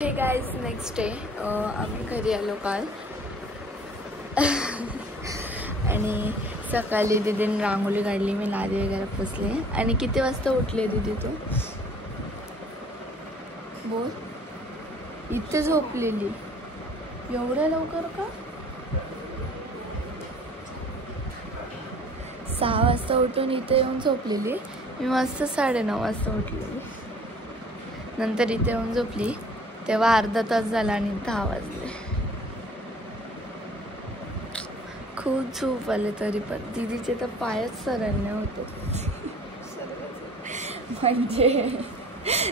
हे guys next day आम्ही घरी आलो काल आणि सकाळी दीदीने रांगोळी काढली, मी लादी वगैरे पुसले. आणि किती वाजता उठले दीदी तू? बोल. इथे झोपलेली एवढ्या लवकर का? 6 वाजता उठून इथे येऊन झोपलेली. मी मस्त 9:30 वाजता उठलेली. नंतर इथे येऊन झोपली तेव्हा अर्धा तास झाला आणि 10 वाजले. खूप झोप आले तरी पण. दीदीचे तर पायच सरळ होते म्हणजे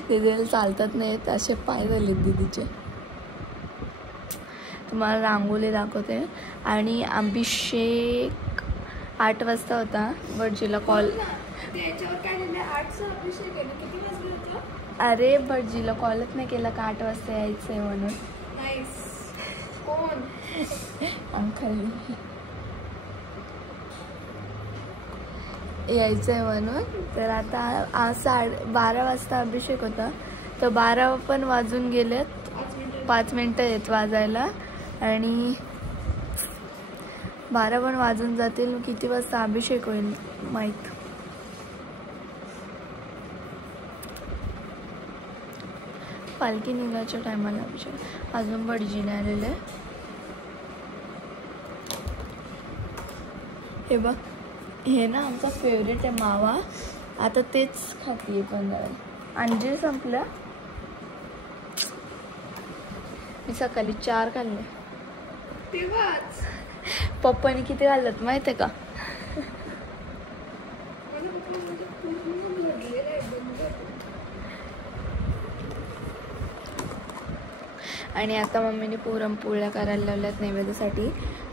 दीदीला चालतात नाहीत असे पाय झाले दीदीचे. तुम्हाला रांगोळी दाखवते. आणि अभिषेक 8 वाजता होता. भटजीला कॉल. अरे भटजीला कॉलच नाही केला का 8 वाजता यायचं आहे म्हणून. कोण? अंकल यायचं आहे म्हणून. तर आता आज 12 वाजता अभिषेक होता. तर 12 पण वाजून गेलेत. 5 मिनटं येत वाजायला. आणि 12 पण वाजून जातील. किती वाजता अभिषेक होईल माहीत. पालखी निघायच्या टायमाला अभिषेक. अजून भटजीने आलेले. हे बघ, हे ना आमचा फेवरेट आहे मावा. आता तेच खाते पण. अंजीर संपलं. मी सकाळी 4 खाल्ले तेव्हाच. पप्पाने किती खाल्लं माहिती आहे का? आणि आता मम्मीने पुरणपोळ्या करायला लावल्यात नैवेद्यासाठी.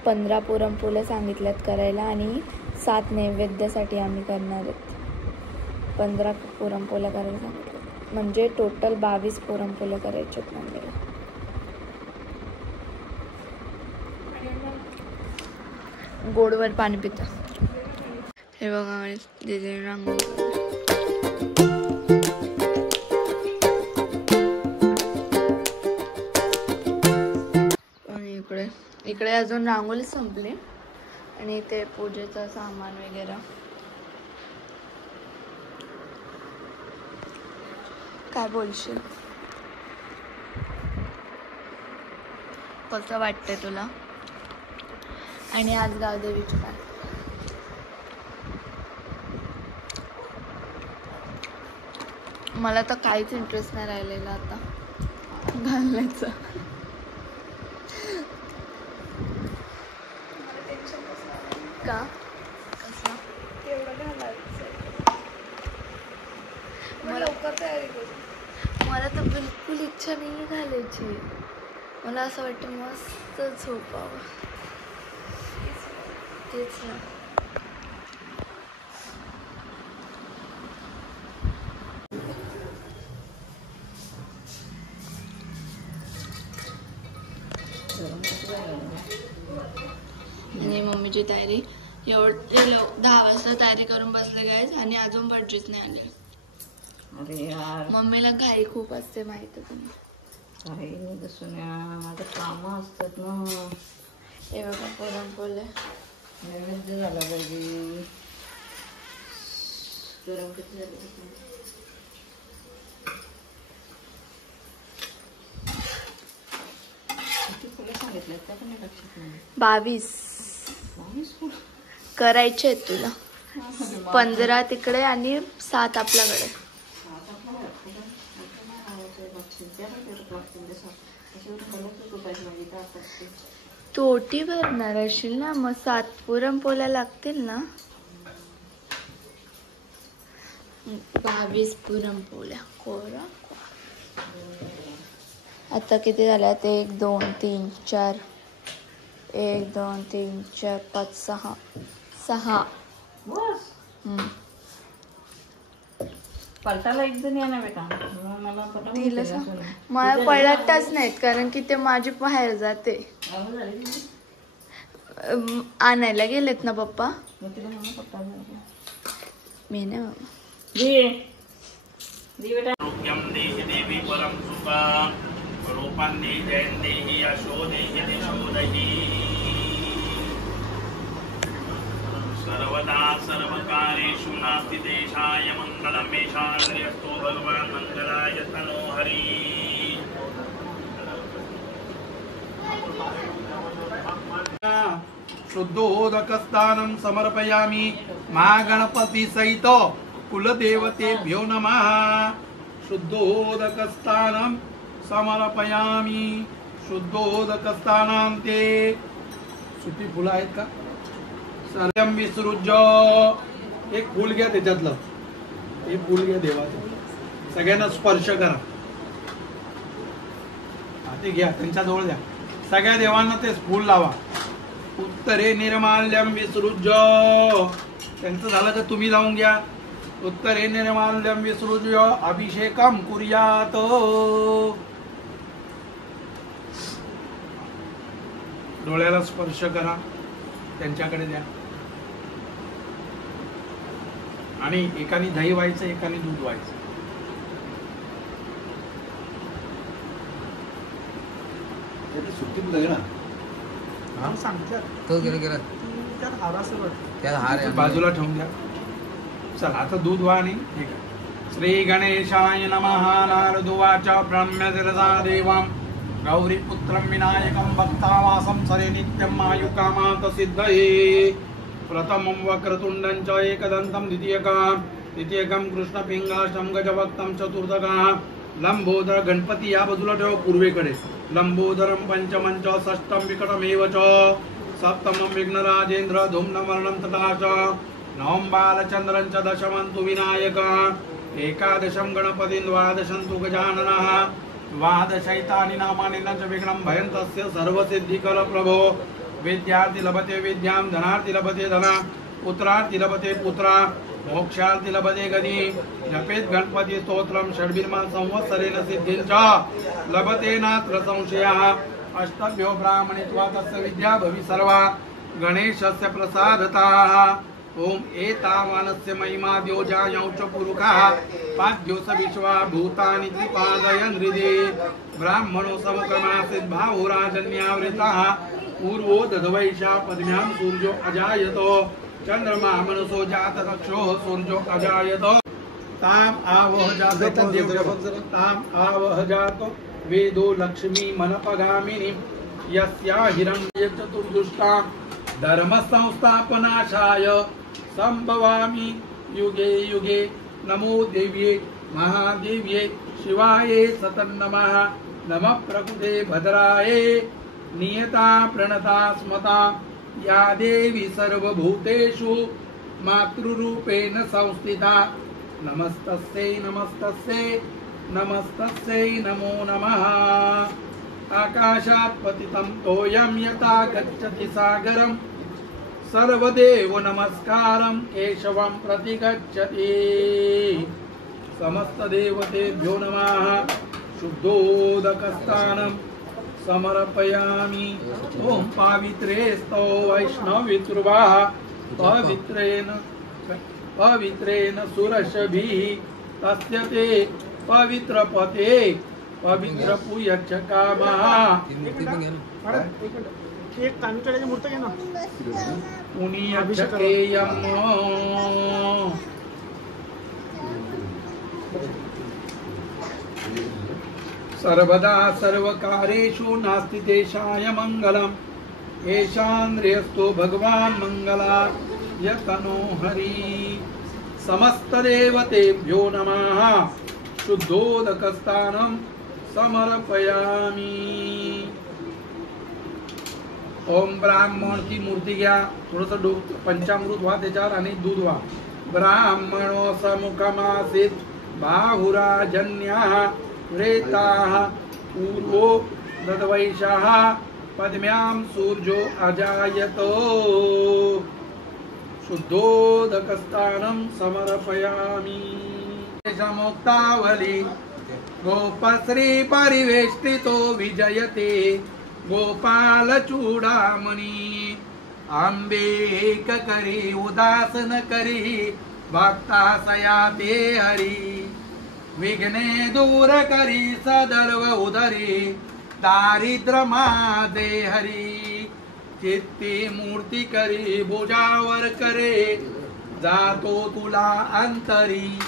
15 पुरणपोळ्या सांगितल्यात करायला आणि 7 नैवेद्यासाठी आम्ही करणार आहेत. 15 पुरणपोळ्या करायला सांगितलं म्हणजे टोटल 22 पुरणपोळ्या करायच्या आहेत मम्मीला. गोडवर पाणी पितं. हे बघा दीदी रांगोळी. इकडे अजून रांगोळी संपली. आणि ते पूजेचं सामान वगैरे. काय बोलशील? कसं वाटतंय तुला? आणि आज गावदेवीची काय? मला तर काहीच इंटरेस्ट नाही राहिलेला आता घालण्याचं. का? कसं? एवढं घालायचं लवकर तयारी करू. मला तर बिलकुल इच्छा नाही घालायची. मला असं वाटतं मस्त झोपावं. तेच ना. आणि मम्मीची तयारी. 10 वाजता तयारी करून बसले गायज. आणि अजून भटजीच नाही आले. अरे यार, मम्मीला घाई खूप असते माहिती आहे तुम्ही. काही नाही बसून माझं कामं असतात ना. हे बघा पुरणपोळ्या. नैवेद्य झाला पाहिजे. गरम किती झाले? सांगितलं त्या पण लक्षात नाही. 22 करायचे आहेत तुला. 15 तिकडे आणि 7 आपल्याकडे. तू ओटी भरणार असेल ना, मग 7 पुरणपोळ्या लागतील ना. 22 पुरणपोळ्या कोरा. आता किती झाल्यात? 1 2 3 4. 1 2 3 4 5 6 6. पलटाला एक जण येणार बेटा. मला पलटच नाहीत कारण की ते माझी बाहेर जाते. आणायला गेलेत ना पप्पा. मी नाही. रूपान्ने जयन्देहि यशो देहि दिशो देहि सर्वदा सर्वकारेषु नास्ति देशाय मङ्गलं मेषान्द्रियस्तो भगवान् मङ्गलाय तनो हरि शुद्धोदकस्थानं समर्पयामि महागणपति सहित कुलदेवतेभ्यो नमः शुद्धोदकस्थानं समर्पयामि शुद्धोदकस्थानां ते सुटी फुलं आहेत का सर्वं विसृज्य एक फूल घ्या त्याच्यातलं एक फूल घ्या देवाचं सगळ्यांना स्पर्श करा ते घ्या त्यांच्याजवळ द्या सगळ्या देवांना ते फूल लावा उत्तरे निर्माल्यम विसृज्य त्यांचं झालं तर तुम्ही लावून घ्या उत्तरे निर्माल्यम विसृज्य अभिषेकम कुर्यात डोळ्याला स्पर्श करा त्यांच्याकडे द्या आणि एकाने दही व्हायचं एकाने दूध व्हायचं सुट्टीत ना तो गेला त्यात हार आहे बाजूला ठेवून द्या चला आता दूध व्हा आणि ठीक आहे श्री गणेशाय नमः नारदुवाच ब्रह्मशिरसा देवां गौरीपुत्रं विनायकं भक्तावासं सरे नित्यं आयुकामात् सिद्धये प्रथमं वक्रतुण्डं च एकदन्तं द्वितीयकं कृष्णपिंगाष्टं गजभक्तं चतुर्थकं लंबोदर गणपती या बाजूला ठेव पूर्वेकडे लंबोदरं पंचमं च षष्ठं विकटमेव च सप्तमं विघ्नराजेन्द्र धूम्नवर्णं तथा च नवं बालचन्द्रं च दशमं तु विनायकः एकादशं गणपतिं द्वादशं तु गजाननः द्वादशैतानि नामानि न च विघ्नं भयं तस्य सर्वसिद्धिकर प्रभो विद्यार्थी लभते विद्यां धनार्थी लभते धना पुत्रार्थी लभते पुत्रा मोक्षार्थी लभते गती जपेत गणपति स्तोत्रं षड्भिर्मा संवत्सरेण सिद्धिं च लभते नात्र संशयः अष्टभ्यो ब्राह्मणित्वा तस्य विद्या भवि सर्वा गणेशस्य प्रसादतः ओम एतावानस्य महिमा द्योजायौ च पुरुषः पाद्यो स विश्वा भूतानि त्रिपादयन् हृदि ब्राह्मणो समुखमासीत् भावुराजन्यावृतः पूर्वो दधवैषा पद्म्यां सूर्यो अजायतो चंद्रमा मनसो जात रक्षो सूर्यो अजायतो ताम आवह जातो वेदो लक्ष्मी मनपगामिनी यस्या हिरण्य चतुर्दुष्टा धर्म संस्थापनाशाय संभवामि युगे युगे नमो देव्ये महादेव्ये शिवाये सतन्नमः नमः प्रकृते भद्राये नियता प्रणता स्मता या देवी सर्वभूतेषु मातृरूपेण संस्थिता नमस्तस्यै नमस्तस्यै नमस्तस्यै नमो नमः आकाशात् पतितं तोयं यथा गच्छति सागरं सर्वदेव नमस्कारं केशवं प्रति गच्छति समस्तदेवतेभ्यो नमः शुद्धोदकस्थानं समर्पयामि ओम पावित्रे स्तो वैष्णवित्रुवाः पवित्रेण सुरशभिः तस्य ते पवित्रपते पवित्र पूयच्च कामः एक तांदळाची मूर्ती घे ना पुण्यचकेयम् सर्वदा सर्वकारेषु नास्ति देशाय मङ्गलम् येषान्द्रियस्तो भगवान् मङ्गला यतनो हरि समस्तदेवतेभ्यो नमः शुद्धोदकस्थानं समर्पयामि ओम ब्राह्मण की मूर्ती घ्या थोडस पंचामृत व्हा त्याच्यावर आणि दूध व्हा ब्राह्मणो समुखमासीत् बाहुराजन्यः रेताः पूर्वो ददवैषः पद्म्यां सूर्यो अजायतो शुद्धोदकस्थानं समर्पयामि मुक्तावली गोपश्री परिवेष्टितो विजयते गोपालचूडामणि आंबेक करी उदासन करी भक्ता सयाते हरी विघ्ने दूर करी सदर्व उदरी दारिद्र माझे हरी चित्ती मूर्ती करी भुजावर करे जातो तुला अंतरी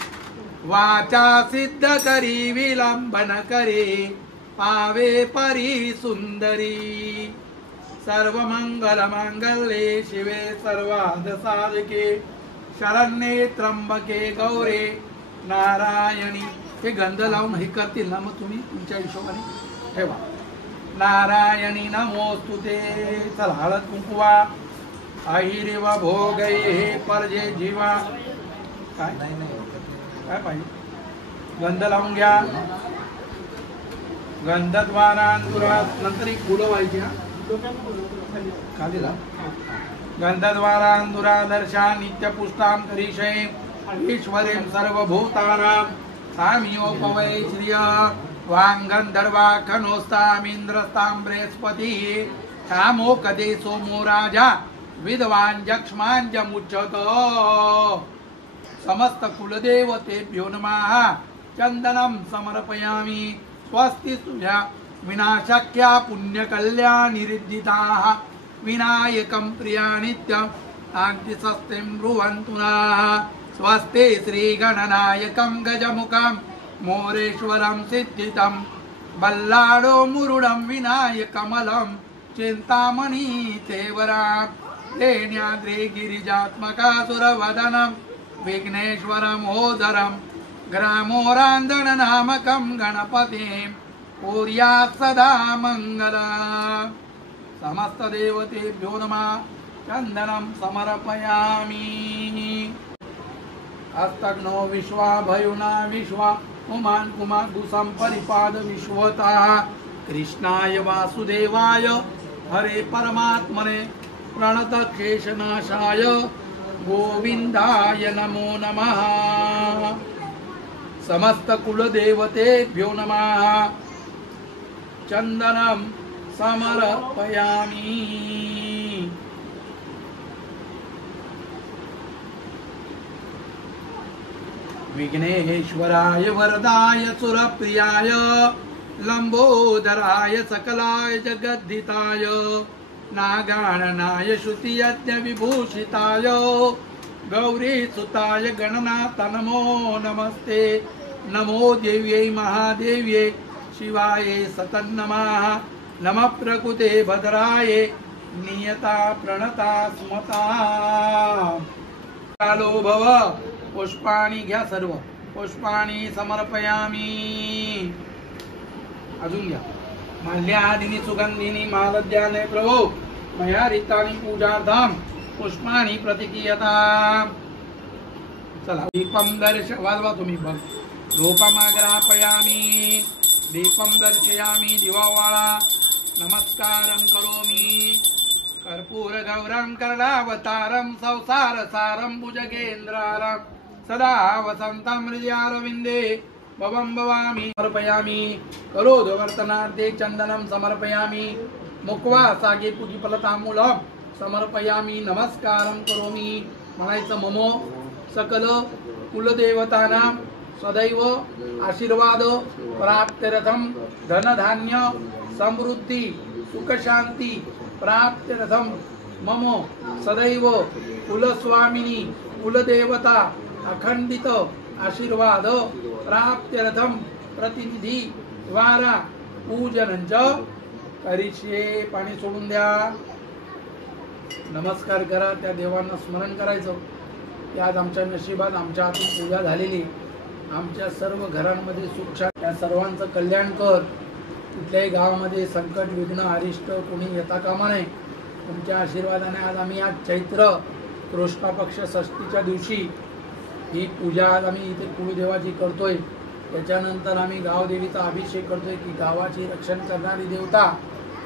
वाचा सिद्ध करी विलंबन करे पावे परी सुंदरी सर्व मंगल मांगल्ये शिवे सर्वार्थ साधके शरण्ये त्र्यंबके गौरे नारायणी. हे गंध लावून हे करतील ना मग तुम्ही तुमच्या हिशोबाने ठेवा. नारायणी नमोस्तुते. चला हळद कुंकुवा अहिरेव भोगये हे परजे जीवा. काय काय पाहिजे गंध लावून घ्या. गंधद्वारांतुरात नंतर एक फुलं व्हायची हा खाली ला. गंधद्वारांतुरादर्शा नित्यपुष्टां करिष्ये ईश्वरीं सर्वभूतानां साम्योपवै श्रिय वांगंधर्वा खनोस्तामिन्द्रस्तां बृहस्पतिः कामोकदे सोमो राजा विद्वान् जक्ष्माञ्जमुच्यत. समस्त कुलदेवतेभ्यो नमः. चंदनं समर्पयामि. स्वस्ति तुझ्या विनाशक्या पुण्यकल्याणिरिद्धिताः विनायकं प्रिया नित्यं शान्तिस्वस्तिं ब्रुवन्तु नः. स्वस्ति श्रीगणनायकं गजमुखं मोरेश्वरं सिद्धितं बल्लाडो मुरुडं विनायकमलं चिन्तामणि तेवरां लेण्याद्रि गिरिजात्मकासुरवदनं विघ्नेश्वरं ओदरं ग्रामोरान्दननामकं गणपतिं कुर्यात् सदा मङ्गलम्. समस्त देवतेभ्यो नमः. चन्दनं समर्पयामि. हस्तघ्नो विश्वाभयुना विश्वा उमान् कुमाकुसं परिपाद विश्वतः. कृष्णाय वासुदेवाय हरे परमात्मने प्रणतक्लेशनाशाय गोविन्दाय नमो नमः. समस्त कुलदेवतेभ्यो नमः. चन्दनं समर्पयामि. विघ्नेश्वराय वरदाय सुरप्रियाय लंबोदराय सकलाय जगद्धिताय नागाननाय श्रुतियज्ञ विभूषिताय गौरीसुताय गणनाथ नमो नमस्ते. नमो देव्यै महादेव्यै शिवाय सतन्नमः. नमः प्रकृते भद्राय नियता प्रणता स्मता. कालो भव. पुष्पाणि घ्या सर्व. पुष्पाणि समर्पयामि. अजून घ्या. माल्यादिनी सुगंधिनी मालद्याने प्रभो मया रितानि पूजार्थं पुष्पाणि प्रतीकीयताम्. चला दीपं वाजवा तुम्ही बघ. रूपमाग्रापयामि. दीपं दर्शयामि. दिवावाळा. नमस्कारं करोमि. कर्पूर गौरं कर्णावतारं संसारसारं भुजगेन्द्रारं सदा वसन्तं हृदयारविन्दे भवं भवामि. समर्पयामि. करोदवर्तनार्थे चन्दनं समर्पयामि. मुखवासागे पुष्पफलताम्बूलं समर्पयामि. नमस्कारं करोमि. म्हणायचं ममो सकल कुलदेवतानां सदैव आशीर्वाद प्राप्त्यर्थं धनधान्य समृद्धी सुखशांती प्राप्त्यर्थं मम सदैव कुलस्वामिनी कुलदेवता अखंडित आशीर्वाद प्राप्त्यर्थं प्रतिनिधी द्वारा पूजनंच करिष्ये. पाणी सोडून द्या. नमस्कार करा. त्या देवांना स्मरण करायचं की आज आमच्या नशिबात आमच्या हातून पूजा झालेली. आमच्या सर्व घरांमध्ये सुख शांती त्या सर्वांचं कल्याण कर. कुठल्याही गावामध्ये संकट विघ्न अरिष्ट कोणी येता कामा नये. तुमच्या आशीर्वादाने आज आम्ही आज चैत्र कृष्ण पक्ष षष्टीच्या दिवशी ही पूजा आज आम्ही इथे कुळदेवाची करतोय. त्याच्यानंतर आम्ही गावदेवीचा अभिषेक करतोय की गावाची रक्षण करणारी देवता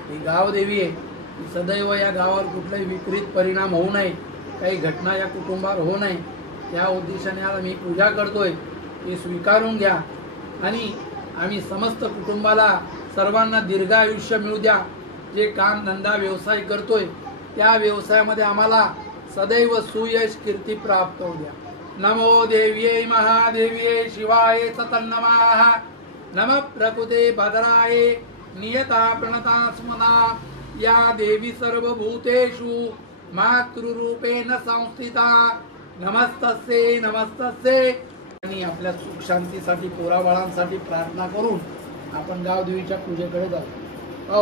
ही गावदेवी आहे. सदैव या गावावर कुठलाही विपरीत परिणाम होऊ नये. काही घटना या कुटुंबावर होऊ नये या उद्देशाने आज आम्ही पूजा करतोय. हे स्वीकारून घ्या आणि आम्ही समस्त कुटुंबाला सर्वांना दीर्घ आयुष्य मिळू द्या. जे काम धंदा व्यवसाय करतोय त्या व्यवसायामध्ये आम्हाला सदैव सुयश कीर्ती प्राप्त होऊ द्या. नमो देव्यै महादेव्यै शिवाय सतन्नमः नमः प्रकृते भद्राय नियता प्रणता स्मना या देवी सर्वभूतेषु मातृरूपेण संस्थिता नमस्तस्ये नमस्तस्ये. आणि आपल्या सुख शांतीसाठी पोराबाळांसाठी प्रार्थना करून आपण गावदेवीच्या पूजेकडे जाऊ. हो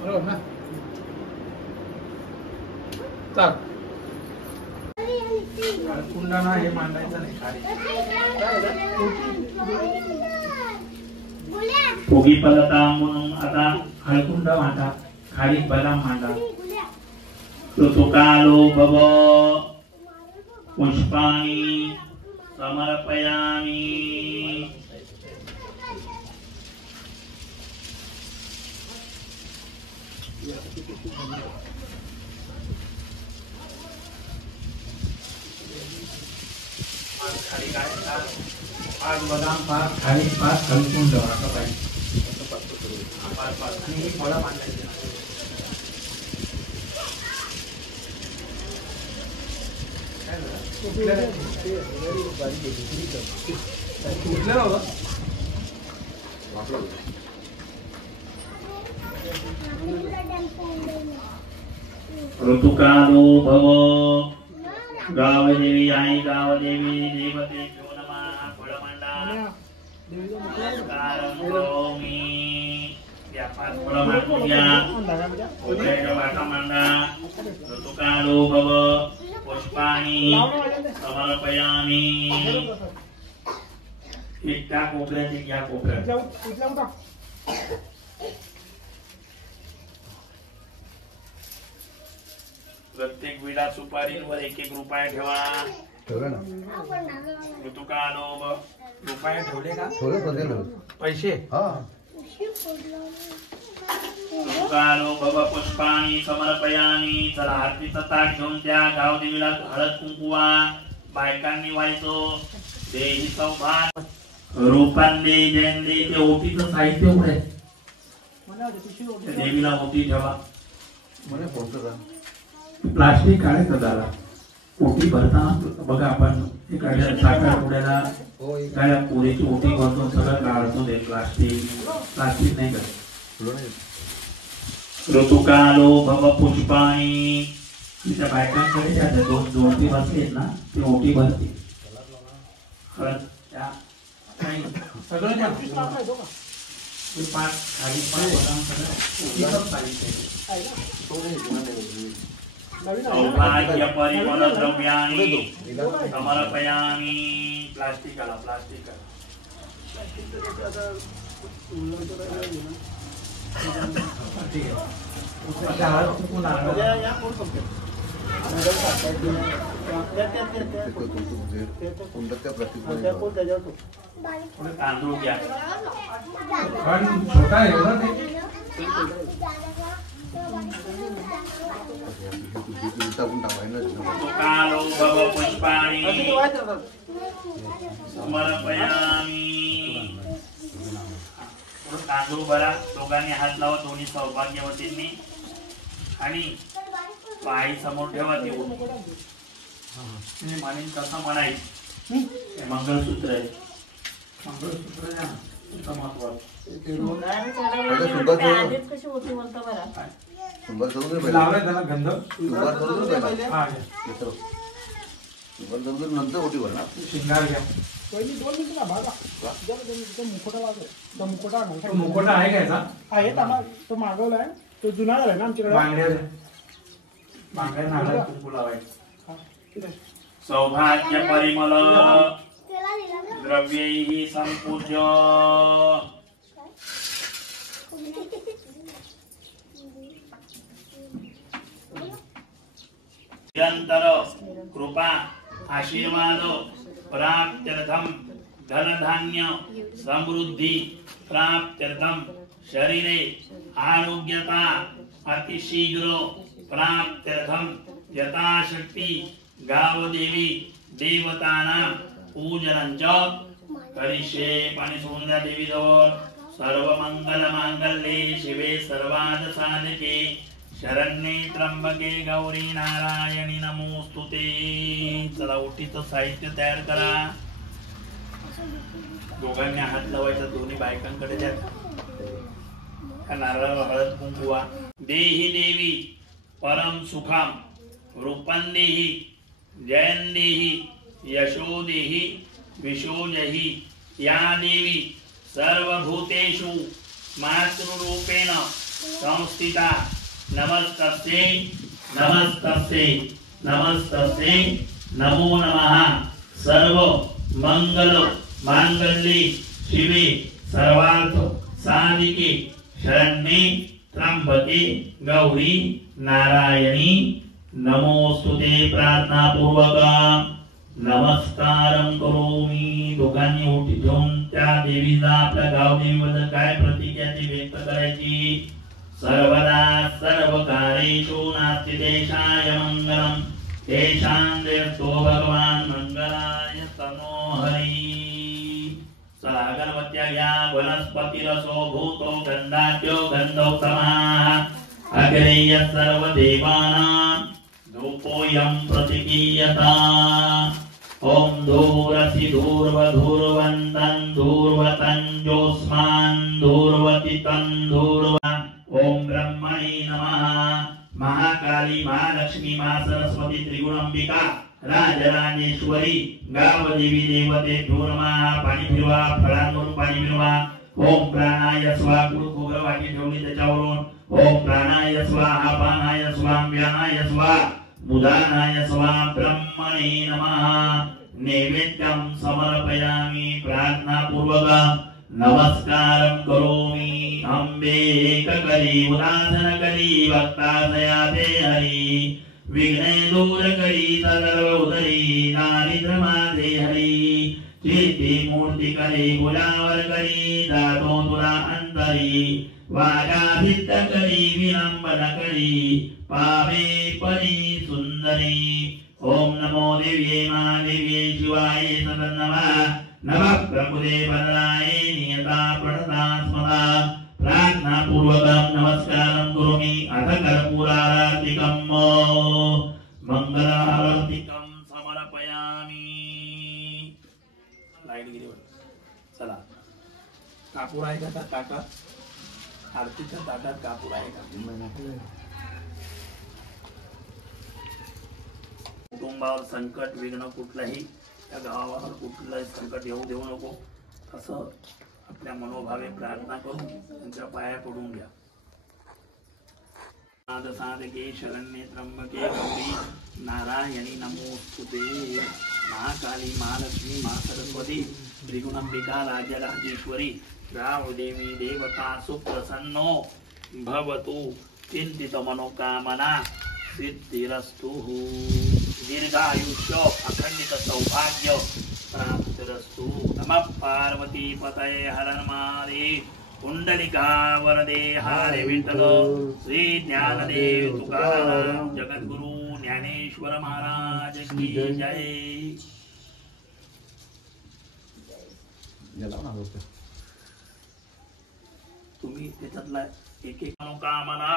बरोबर ना. चल कुंडाना हे मांडायचं नाही खाली. पोगी पलता म्हणून आता हळकुंड मांडा खाली बदाम मांडा. ऋतुकालो भव पुष्पाणि समर्पयामि. आज बदाम पाच खाली पाच हळकुंड असं पाहिजे. आणि ही फळं मांडायची. कुठलं होतं ऋतुकालो भव गावदेवी आई गावदेवी देवते भ्यो नमः. फळमांडा नमस्कारं करोमि. या पाच फळं मांडून घ्या. उभ्याच्या वाटा मांडा. ऋतुकालो भव पुष्पाणि समर्पयामि. एक त्या कोपऱ्यात एक या कोपऱ्यात. प्रत्येक विडा सुपारीवर एक एक रुपया ठेवा. ऋतुकालो भव रुपये ठेवले का पैसे. ऋतुकालो भव पुष्पाणि समर्पयामि. चला आरतीचं ताट घेऊन त्या गावदेवीला हळद कुंकुवा बायकांनी व्हायचो. देही सौभाग्य रूपांदे जयंदे. ते ओटीचं साहित्य उघडे देवीला ओटी ठेवा. प्लास्टिक काढायचं दादा. ओटी भरताना बघा आपण एखाद्या साखर पुड्याला एखाद्या पोरीची ओटी भरतो सगळं काढतो ते प्लास्टिक नाही करत. ऋतुकालो भव पुष्पाणि. तिच्या बायकांकडे त्या दोन जोडपी बसलेत ना ते ओटी भरते. सगळं पाच खाली पाच बदाम सौभाग्य परिमल द्रव्याणि समर्पयामि. प्लास्टिक आला प्लास्टिक आला. तांदूळ घ्या. छोटा एवढा नाही. ऋतुकालो भव पुष्पाणि समर्पयामि. तांदूळ भरा. दोघांनी हात लावा दोन्ही सौभाग्यवतींनी आणि पाय समोर ठेवा. ती म्हणेन कसं म्हणायचं. हे मंगळसूत्र आहे. मंगळसूत्र महत्वाचं. लावलाय त्याला गंध. नंतर ओटी भरणार. शिंगार घ्या. पहिली 2 मिनिटं ना बाबा. मुखोटा वाजव. तो मुखोटा मुखोटा आहे का याचा? आहे तो मागवलाय. तो जुना झालाय ना आमच्याकडे. बांगड्या नारळ कुंकू लावायचं. सौभाग्य परिमल द्रव्यैः संपूज्य. निरंतर कृपा आशीर्वाद प्राप्त्यर्थम धन धान्य समृद्धि प्राप्त्यर्थम शरीरे आरोग्यता अतिशीघ्र प्राप्त्यर्थम यथाशक्ति गावदेवी देवतानां पूजनं च करिष्ये. पाणी सोडून द्या देवीजवळ. सर्व मंगल मांगल्ये शिवे सर्वार्थ साधके शरण्ये त्र्यंबके गौरी नारायणी नमोस्तुते. चला ओटीचं साहित्य तयार करा. दोघांनी हात लावायचा, दोन्ही बायकांकडे द्यायचा. नारळ हळद कुंकुवा. देही देवी परम सुखाम रूपं देहि जयं देहि यशो देहि विशोजहि. या देवी सर्वभूतेषु मातृरूपेण संस्थिता. नमस्तस्यै नमस्तस्यै नमस्तस्यै नमो नमः. सर्व मंगल मांगल्ये शिवे सर्वार्थ साधिके शरण्ये त्र्यंबके गौरी नारायणी नमोस्तुते. प्रार्थना पूर्वक नमस्कारम करोमी. दोघांनी ओटी घेऊन त्या देवीला आपल्या गावदेवीबद्दल काय प्रतिक्रिया ती व्यक्त करायची. सर्वदा सर्वकारेषु नास्ति देशाय मंगलम तेषां देवतो भगवान मंगलाय तनो हरि. चला अगरबत्त्या घ्या. वनस्पतिरसो भूतो गंधाद्यो गंधोत्तमः. अग्रेय सर्वदेवानां धूपोऽयं प्रतिकीयता. ओम धूरसि धूर्वधूर्वन्तं धूर्वतं जोस्मान् धूर्वतितं धूर्वा. ओम ब्रह्मणे नमः. महाकाली महालक्ष्मी महासरस्वती त्रिगुणांबिका राजराजेश्वरी गावदेवी देवते नमः. पाणी फिरवा. फळांवरून पाणी फिरवा. ओम प्राणाय स्वाहा. गुरुखोबर वाटी ठेवली त्याच्यावरून. ओम प्राणाय स्वाहा पानाय स्वाहा व्यानाय स्वाहा मुदानाय स्वाहा. ब्रह्मणे नमः. नैवेद्यं समर्पयामि. प्रार्थना पूर्वक नमस्कारं करोमि. अंबे एककरी उदासन करी भक्तादयाते हरि. विघ्ने दूर करी सर्व उदरी दारिद्र्य माते हरि. चित्ती मूर्ति करी गुलावर करी दातो तुला अंतरी. वागाभित करी विलंबन करी पावे परी सुंदरी. ओम नमो देव्ये महादेव्ये शिवाय सदन नमः. नमः प्रभुदे वरदाय नियता प्रणता स्मदा. प्रार्थना पूर्वक नमस्कारं करोमि. अथ कर्पूरारातिकं मंगलारतिकं समर्पयामि. लाईट गेली. चला कापूर आहे का ताटात. आरतीच्या ताटात कापूर आहे का. कुटुंबावर संकट विघ्न कुठलंही त्या गावावर कुठलंही संकट येऊ देऊ नको असं आपल्या मनोभावे प्रार्थना करून त्यांच्या पाया पडून घ्या. नाद साधके शरण्ये त्र्यंबके गौरी नारायणी नमोस्तुते. महाकाली महालक्ष्मी महासरस्वती त्रिगुणांबिका राजराजेश्वरी गावदेवी देवता सुप्रसन्नो भवतु. चिंतित मनोकामना सिद्धिरस्तु. दीर्घायुष्य अखंडित सौभाग्य प्राप्तिरस्तु. नमः पार्वती पतये हर महादेव. कुंडलिका वरदे हरे विठ्ठल. श्री ज्ञानदेव तुकाराम जगद्गुरु ज्ञानेश्वर महाराज की जय. तुम्ही त्याच्यातला एक एक मनोकामना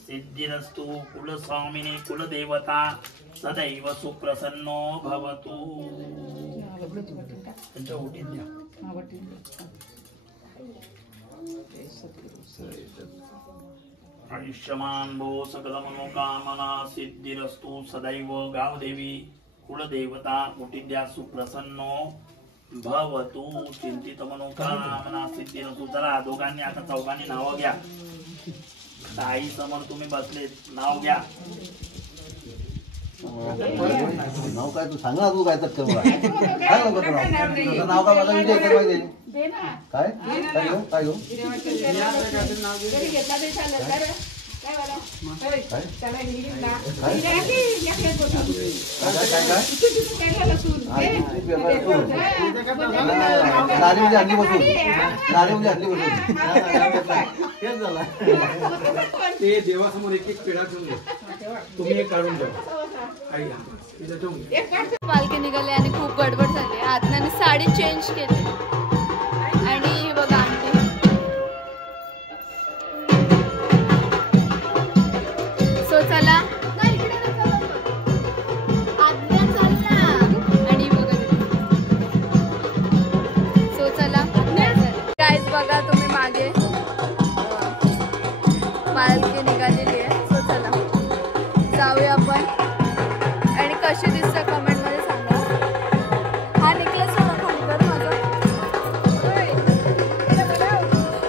सिद्धिरस्तु. कुलस्वामिनी कुलदेवता सदैव सुप्रसन्नो भवतु. त्यांच्या ओटीत द्या. आयुष्यमान भो सकल मनोकामना सिद्धिरस्तु. सदैव गावदेवी कुलदेवता ओटीत द्या. सुप्रसन्नो भवतु. चिंतित मनोकामना सिद्धिरस्तु. चला दोघांनी आता चौघांनी नाव घ्या. आई समोर तुम्ही बसले. नाव घ्या. नाव काय तू सांग ना. तू काय तर नाव काय मला विचारायचं पाहिजे. काय काय घेऊ काय घेऊ. नारीमध्ये हल्ली बसून तेच झाला. ते देवासमोर एक एक पेढा ठेवून घ्या. तुम्ही एक काढून द्या. पालखी निघाली आणि खूप गडबड झाली. आत्याने साडी चेंज केली आणि बघा आमची पालखी निघालेली आहे. सो चला जाऊया आपण. आणि कशी दिसते कमेंट मध्ये सांगा. हा नेकलेस खाली कर माझा.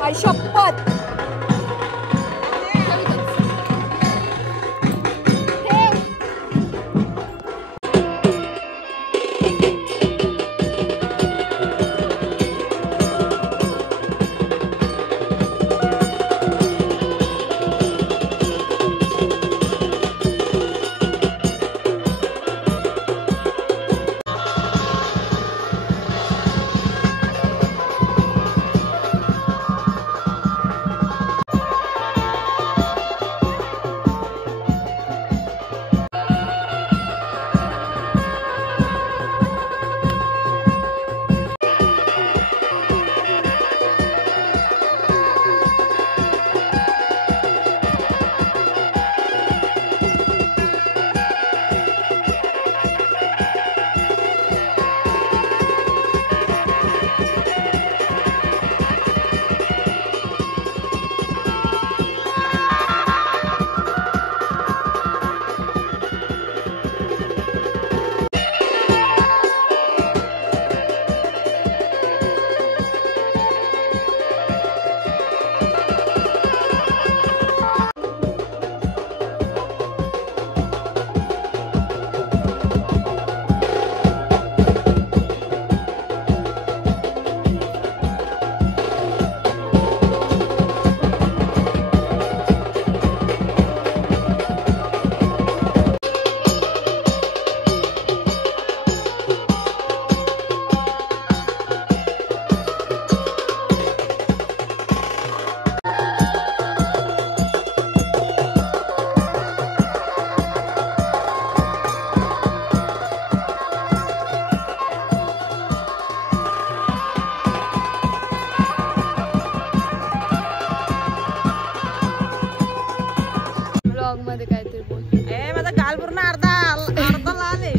हाय शपथ. मध्ये काहीतरी बोल. माझा गाल पूर्ण अर्धा लाल आहे.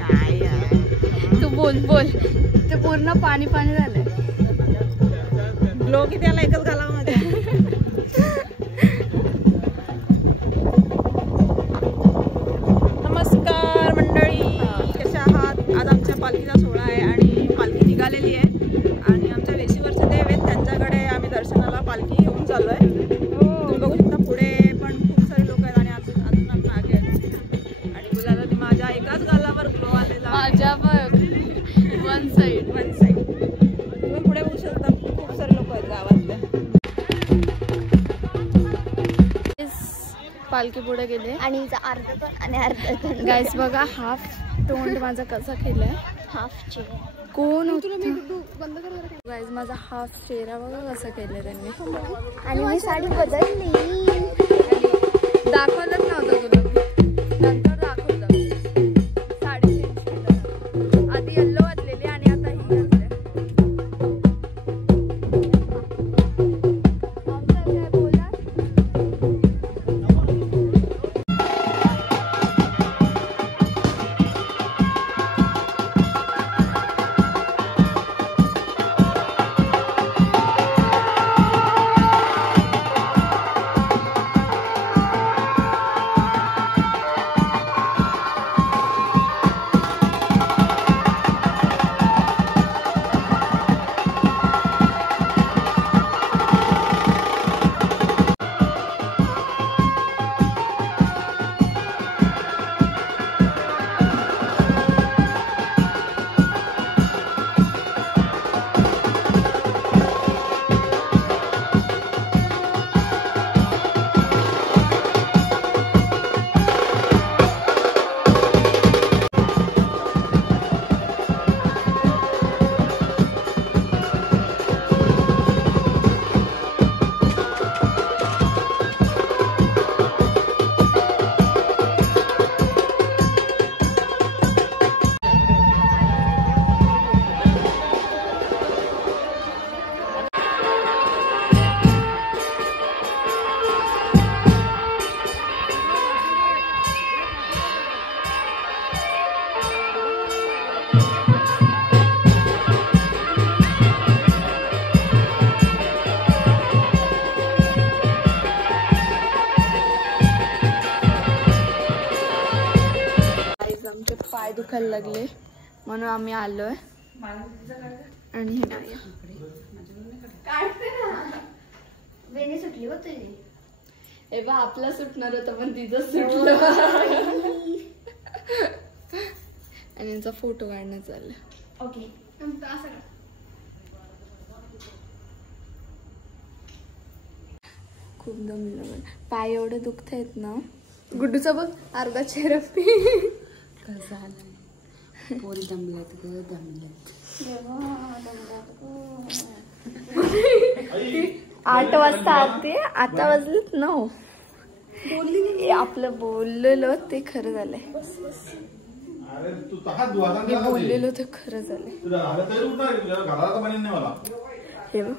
काय तू बोल बोल. ते पूर्ण पाणी पाणी झालंय. ग्लो किती आला एकच गालामध्ये. नमस्कार मंडळी, कशा आहात? आज आमच्या पालखीचा सोहळा आहे आणि पालखी निघालेली आहे आणि आमच्या वेशीवरचे देव आहेत त्यांच्याकडे आम्ही दर्शनाला पालखी घेऊन चालू आहे. तुम्ही बघू शकता पुढे पण खूप सारे लोक आहेत आणि अजून आम्ही मागे आहेत. आणि गुलाला माझ्या एकाच गालावर ग्लो आलेला. माझ्या वन साइड तुम्ही पुढे बघू शकता खूप सारे लोक आहेत गावातले. पालखी पुढे गेले आणि अर्धा पण आणि अर्धा पण. गाईस बघा हाफ तोंड माझा कसा केलाय. हाफ चेअर कोण बंद कर. गाईस माझा हाफ चेहरा बघा कसा केलाय त्यांनी. आणि मी साडी बदलली. दाखवलंच नव्हतं तुला. नंतर दाखवलं. साडी चेंज केलं. आधी येल्लो घातलेली आणि आता ही घातली. काय बोला. दुखायला लागले म्हणून आम्ही आलोय. आणि हे नाही वेणी सुटली हो तुझी. ए बा आपला सुटणार होता पण तिचं सुटलं. आणि यांचा फोटो काढणं चाललं. ओके खूप दमलं. पाय एवढे दुखत आहेत ना. गुड्डूचा बघ अर्धा चेहरा. कसं झालं पोरी दमल्यात ग दमल्यात. 8 वाजता आते आता वाजलेत 9. आपलं बोललेलं ते खरं झालंय. मी बोललेलो ते खरं झालंय. हे बघ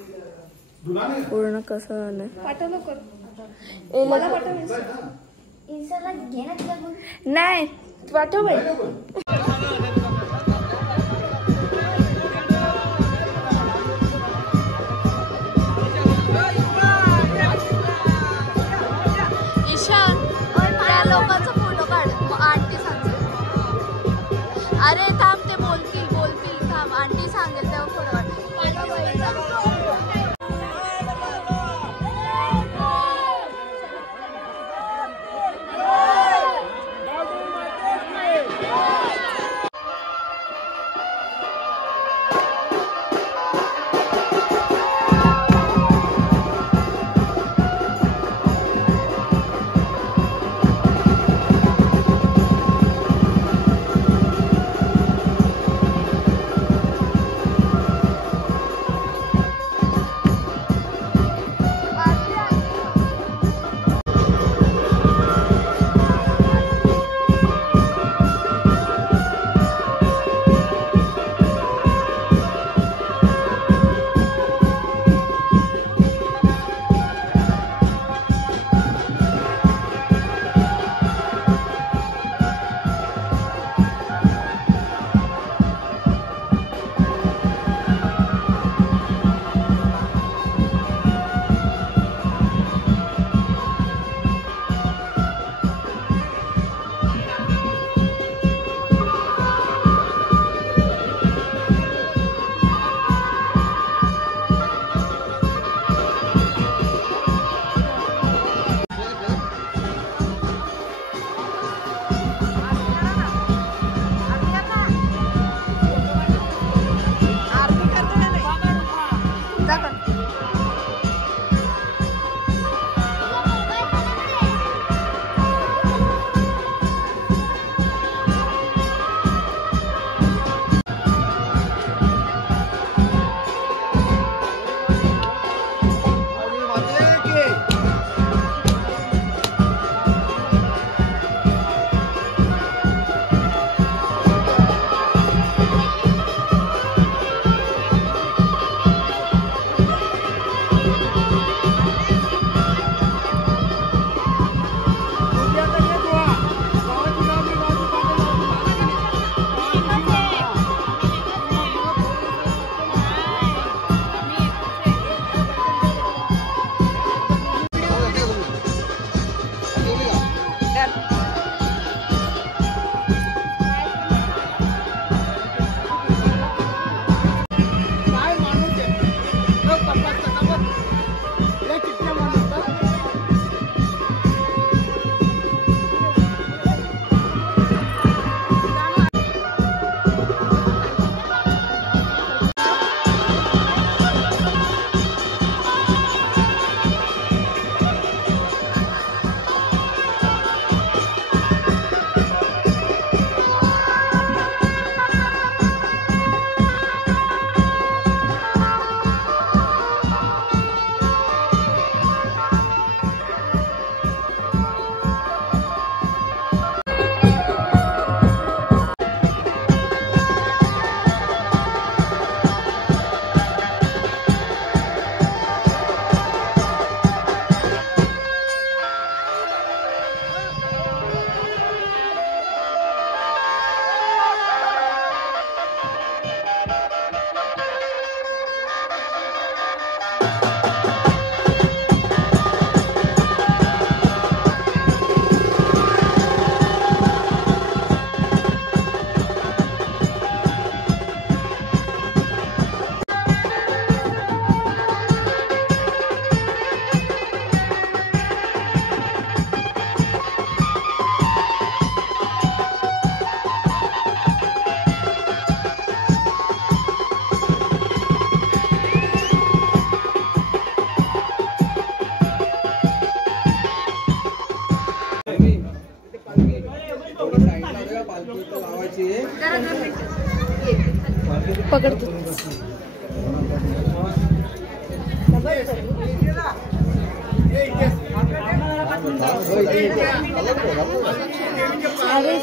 पूर्ण कसं झालंय. इंस्टाला घे ना तुला बघ. नाही पाठव बाई. ईशान त्या लोकांचा फोटो काढ. आंटी सांगते. अरे थांब ते बोलतील थांब. आंटी सांगेल तेव्हा फोटो काढ. पकडतो. अरे